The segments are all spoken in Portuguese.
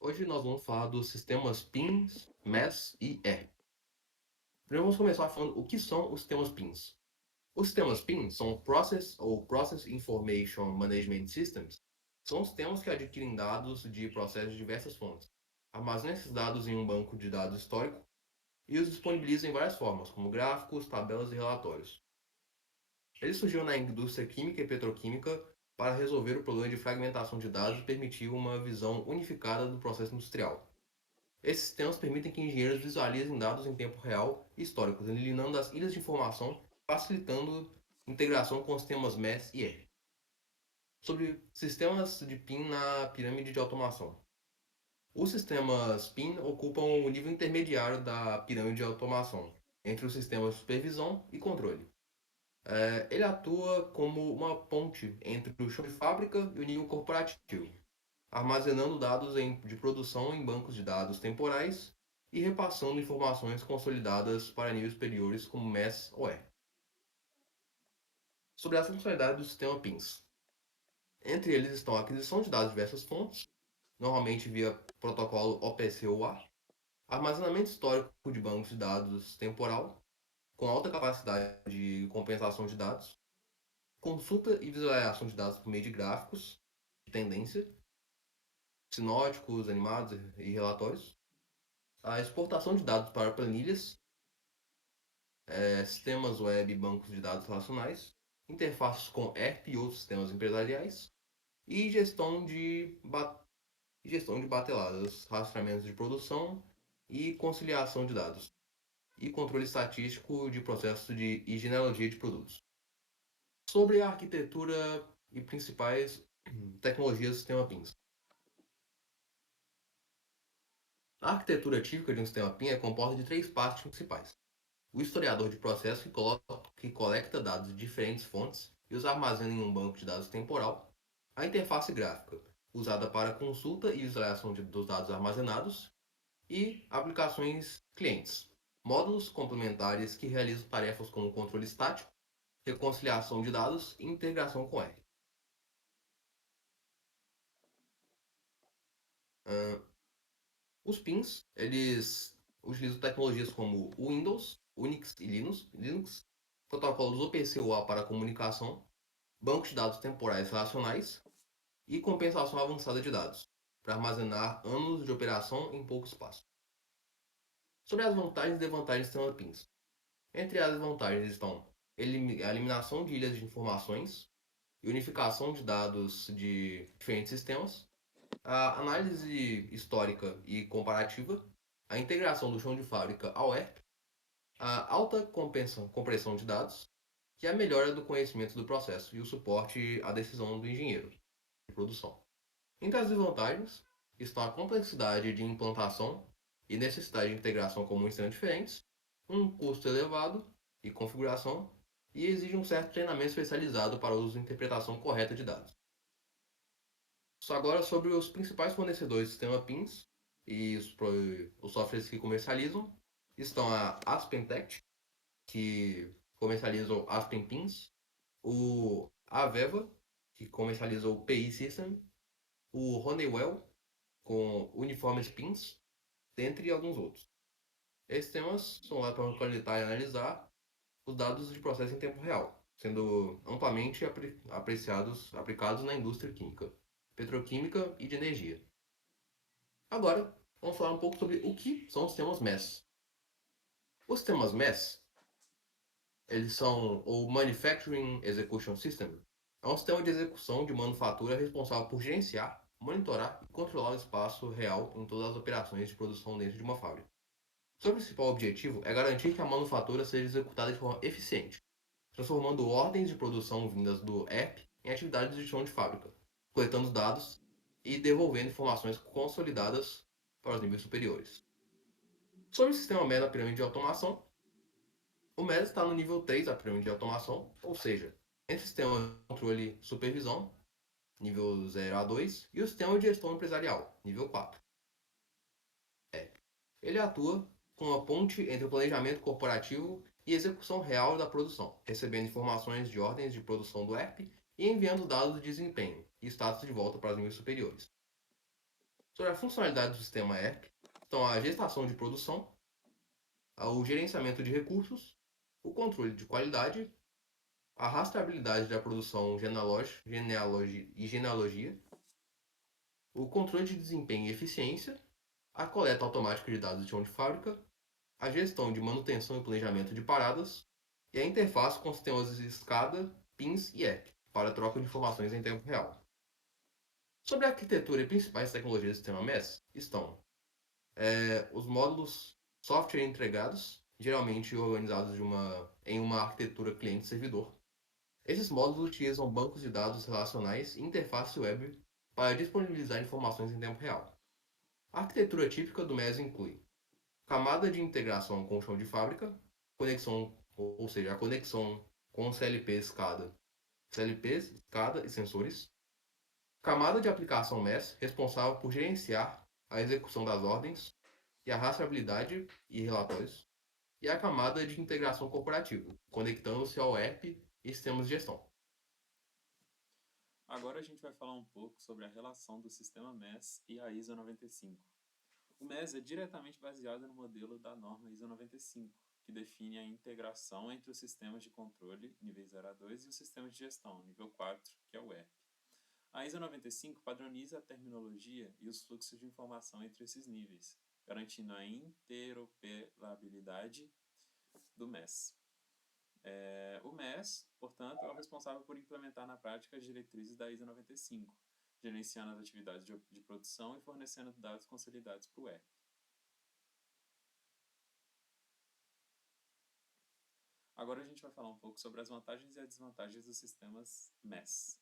Hoje nós vamos falar dos sistemas PINs, MES e ERP. Primeiro vamos começar falando o que são os sistemas PINs. Os sistemas PIN são Process Information Management Systems. São sistemas que adquirem dados de processos de diversas fontes, armazenam esses dados em um banco de dados histórico e os disponibilizam em várias formas, como gráficos, tabelas e relatórios. Eles surgiram na indústria química e petroquímica para resolver o problema de fragmentação de dados e permitir uma visão unificada do processo industrial. Esses sistemas permitem que engenheiros visualizem dados em tempo real e históricos, eliminando as ilhas de informação, facilitando integração com os sistemas MES e R. Sobre sistemas de PIN na pirâmide de automação. Os sistemas PIN ocupam o nível intermediário da pirâmide de automação, entre os sistemas de supervisão e controle. Ele atua como uma ponte entre o chão de fábrica e o nível corporativo, armazenando dados de produção em bancos de dados temporais e repassando informações consolidadas para níveis superiores como MES ou R. Sobre as funcionalidades do sistema PINs. Entre eles estão a aquisição de dados de diversas fontes, normalmente via protocolo OPC-UA, armazenamento histórico de bancos de dados temporal, com alta capacidade de compensação de dados, consulta e visualização de dados por meio de gráficos, de tendência, sinóticos, animados e relatórios, a exportação de dados para planilhas, sistemas web e bancos de dados relacionais, interfaces com ERP e outros sistemas empresariais, e gestão de bateladas, rastreamento de produção e conciliação de dados, e controle estatístico de processos e genealogia de produtos. Sobre a arquitetura e principais tecnologias do sistema PINs. A arquitetura típica de um sistema PIN é composta de três partes principais: o historiador de processo que coleta dados de diferentes fontes e os armazena em um banco de dados temporal, a interface gráfica, usada para consulta e visualização dos dados armazenados, e aplicações clientes, módulos complementares que realizam tarefas como controle estático, reconciliação de dados e integração com R. Os PINs, eles utilizam tecnologias como o Windows, Unix e Linux, protocolos OPC-UA para comunicação, bancos de dados temporais relacionais e compensação avançada de dados, para armazenar anos de operação em pouco espaço. Sobre as vantagens e desvantagens do sistema PINs. Entre as vantagens estão a eliminação de ilhas de informações e unificação de dados de diferentes sistemas, a análise histórica e comparativa, a integração do chão de fábrica ao ERP, a alta compressão de dados e a melhora do conhecimento do processo e o suporte à decisão do engenheiro de produção. Entre as desvantagens estão a complexidade de implantação e necessidade de integração com muitos sistemas diferentes, um custo elevado e configuração, e exige um certo treinamento especializado para o uso e interpretação correta de dados. Só agora sobre os principais fornecedores do sistema PINs e os softwares que comercializam. Estão a AspenTech, que comercializa o Aspen Pins, o Aveva, que comercializa o PI System, o Honeywell, com Uniformes Pins, dentre alguns outros. Esses temas são lá para coletar e analisar os dados de processo em tempo real, sendo amplamente aplicados na indústria química, petroquímica e de energia. Agora, vamos falar um pouco sobre o que são os sistemas MES. Os sistemas MES, eles são o Manufacturing Execution System, é um sistema de execução de manufatura responsável por gerenciar, monitorar e controlar o espaço real em todas as operações de produção dentro de uma fábrica. Seu principal objetivo é garantir que a manufatura seja executada de forma eficiente, transformando ordens de produção vindas do ERP em atividades de chão de fábrica, coletando dados e devolvendo informações consolidadas para os níveis superiores. Sobre o sistema MES na pirâmide de automação, o MES está no nível 3 da pirâmide de automação, ou seja, entre o sistema de controle e supervisão, nível 0 a 2, e o sistema de gestão empresarial, nível 4. Ele atua como uma ponte entre o planejamento corporativo e execução real da produção, recebendo informações de ordens de produção do ERP e enviando dados de desempenho e status de volta para os níveis superiores. Sobre a funcionalidade do sistema ERP, estão a gestação de produção, o gerenciamento de recursos, o controle de qualidade, a rastreabilidade da produção genealogia, o controle de desempenho e eficiência, a coleta automática de dados de chão de fábrica, a gestão de manutenção e planejamento de paradas e a interface com sistemas de SCADA, PINs e app para troca de informações em tempo real. Sobre a arquitetura e principais tecnologias do sistema MES estão os módulos software entregados, geralmente organizados em uma arquitetura cliente-servidor. Esses módulos utilizam bancos de dados relacionais e interface web para disponibilizar informações em tempo real. A arquitetura típica do MES inclui camada de integração com o chão de fábrica, conexão, ou seja, a conexão com CLP, SCADA e sensores, camada de aplicação MES, responsável por gerenciar a execução das ordens e a rastreabilidade e relatórios, e a camada de integração corporativa, conectando-se ao ERP e sistemas de gestão. Agora a gente vai falar um pouco sobre a relação do sistema MES e a ISO 95. O MES é diretamente baseado no modelo da norma ISO 95, que define a integração entre os sistemas de controle, nível 0 a 2, e os sistemas de gestão, nível 4, que é o ERP. A ISO 95 padroniza a terminologia e os fluxos de informação entre esses níveis, garantindo a interoperabilidade do MES. O MES, portanto, é o responsável por implementar na prática as diretrizes da ISO 95, gerenciando as atividades de produção e fornecendo dados consolidados para o ERP. Agora a gente vai falar um pouco sobre as vantagens e as desvantagens dos sistemas MES.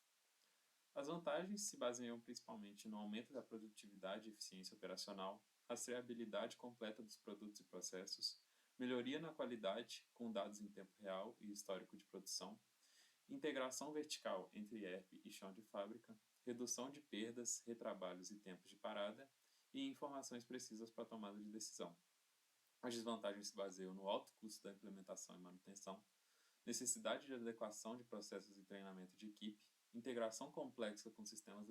As vantagens se baseiam principalmente no aumento da produtividade e eficiência operacional, rastreabilidade completa dos produtos e processos, melhoria na qualidade com dados em tempo real e histórico de produção, integração vertical entre ERP e chão de fábrica, redução de perdas, retrabalhos e tempos de parada e informações precisas para a tomada de decisão. As desvantagens se baseiam no alto custo da implementação e manutenção, necessidade de adequação de processos e treinamento de equipe, integração complexa com sistemas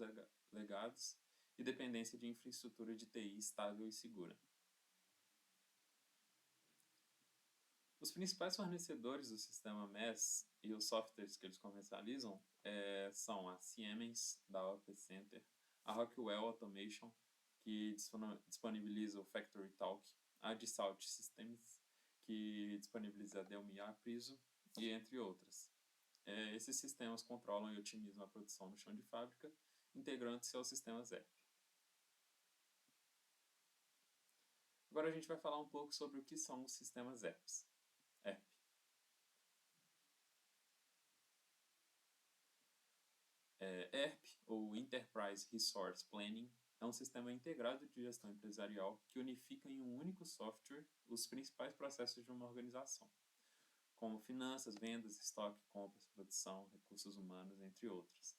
legados e dependência de infraestrutura de TI estável e segura. Os principais fornecedores do sistema MES e os softwares que eles comercializam são a Siemens, da OP Center, a Rockwell Automation, que disponibiliza o Factory Talk, a Dassault Systems, que disponibiliza a Delmi e a Priso, e entre outras. Esses sistemas controlam e otimizam a produção no chão de fábrica, integrando-se aos sistemas ERP. Agora a gente vai falar um pouco sobre o que são os sistemas ERPs. ERP, ou Enterprise Resource Planning, é um sistema integrado de gestão empresarial que unifica em um único software os principais processos de uma organização, como finanças, vendas, estoque, compras, produção, recursos humanos, entre outros.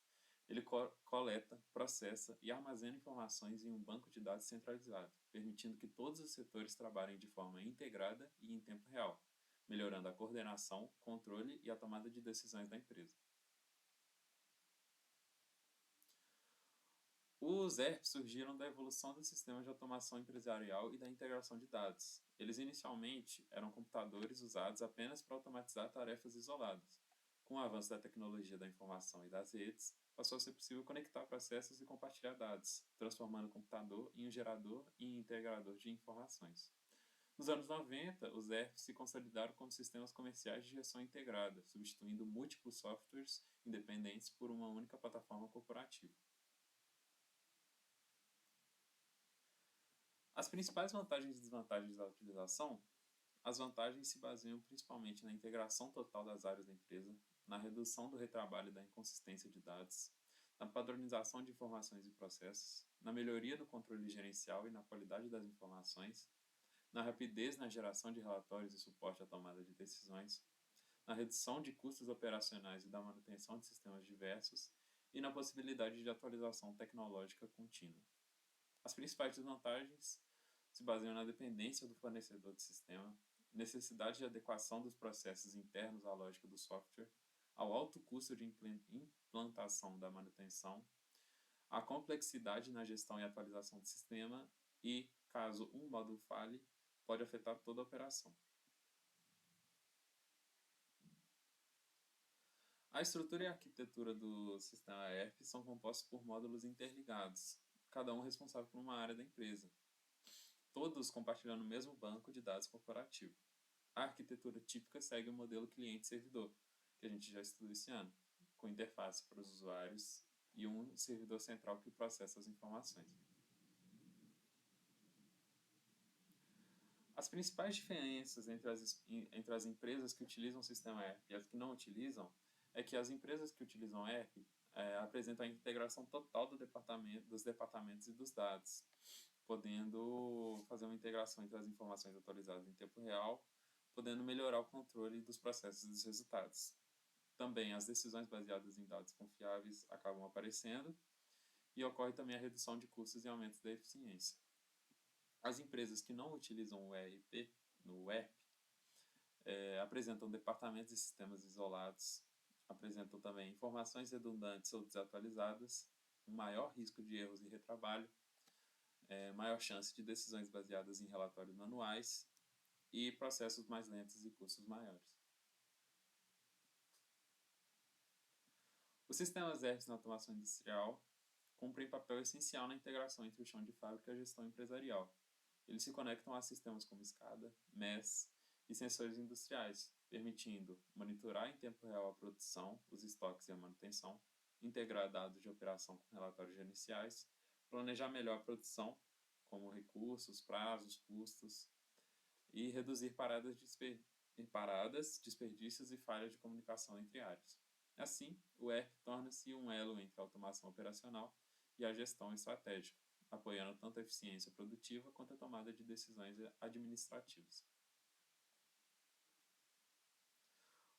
Ele coleta, processa e armazena informações em um banco de dados centralizado, permitindo que todos os setores trabalhem de forma integrada e em tempo real, melhorando a coordenação, controle e a tomada de decisões da empresa. Os ERPs surgiram da evolução dos sistemas de automação empresarial e da integração de dados. Eles inicialmente eram computadores usados apenas para automatizar tarefas isoladas. Com o avanço da tecnologia da informação e das redes, passou a ser possível conectar processos e compartilhar dados, transformando o computador em um gerador e integrador de informações. Nos anos 90, os ERPs se consolidaram como sistemas comerciais de gestão integrada, substituindo múltiplos softwares independentes por uma única plataforma corporativa. As principais vantagens e desvantagens da utilização. As vantagens se baseiam principalmente na integração total das áreas da empresa, na redução do retrabalho e da inconsistência de dados, na padronização de informações e processos, na melhoria do controle gerencial e na qualidade das informações, na rapidez na geração de relatórios e suporte à tomada de decisões, na redução de custos operacionais e da manutenção de sistemas diversos e na possibilidade de atualização tecnológica contínua. As principais desvantagens se baseiam na dependência do fornecedor de sistema, necessidade de adequação dos processos internos à lógica do software, ao alto custo de implantação da manutenção, a complexidade na gestão e atualização do sistema e, caso um módulo falhe, pode afetar toda a operação. A estrutura e a arquitetura do sistema ERP são compostos por módulos interligados, cada um responsável por uma área da empresa, todos compartilhando o mesmo banco de dados corporativo. A arquitetura típica segue o modelo cliente-servidor, que a gente já estudou esse ano, com interface para os usuários e um servidor central que processa as informações. As principais diferenças entre as empresas que utilizam o sistema ERP e as que não utilizam é que as empresas que utilizam ERP apresentam a integração total dos departamentos e dos dados, podendo fazer uma integração entre as informações atualizadas em tempo real, podendo melhorar o controle dos processos e dos resultados. Também as decisões baseadas em dados confiáveis acabam aparecendo e ocorre também a redução de custos e aumento da eficiência. As empresas que não utilizam o ERP, no ERP, apresentam departamentos e sistemas isolados, apresentam também informações redundantes ou desatualizadas, um maior risco de erros e retrabalho, maior chance de decisões baseadas em relatórios manuais e processos mais lentos e custos maiores. Os sistemas ERP na automação industrial cumprem papel essencial na integração entre o chão de fábrica e a gestão empresarial. Eles se conectam a sistemas como SCADA, MES e sensores industriais, permitindo monitorar em tempo real a produção, os estoques e a manutenção, integrar dados de operação com relatórios gerenciais, planejar melhor a produção, como recursos, prazos, custos, e reduzir paradas, desperdícios e falhas de comunicação entre áreas. Assim, o ERP torna-se um elo entre a automação operacional e a gestão estratégica, apoiando tanto a eficiência produtiva quanto a tomada de decisões administrativas.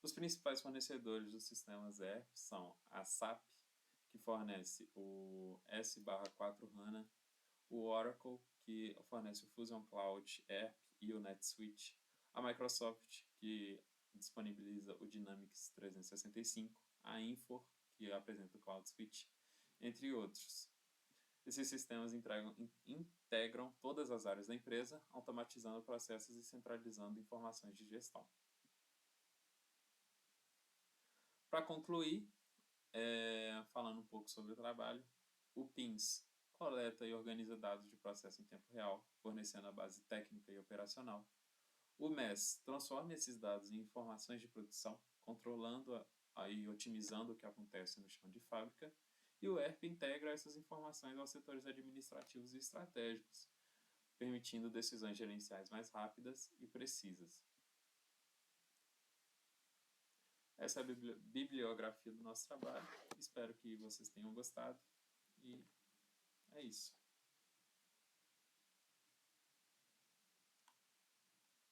Os principais fornecedores dos sistemas ERP são a SAP, que fornece o S/4HANA, o Oracle, que fornece o Fusion Cloud ERP e o NetSuite, a Microsoft, que disponibiliza o Dynamics 365, a Infor, que apresenta o Cloud Suite, entre outros. Esses sistemas integram todas as áreas da empresa, automatizando processos e centralizando informações de gestão. Para concluir, falando um pouco sobre o trabalho, o PINS coleta e organiza dados de processo em tempo real, fornecendo a base técnica e operacional. O MES transforma esses dados em informações de produção, controlando e otimizando o que acontece no chão de fábrica. E o ERP integra essas informações aos setores administrativos e estratégicos, permitindo decisões gerenciais mais rápidas e precisas. Essa é a bibliografia do nosso trabalho. Espero que vocês tenham gostado. E é isso.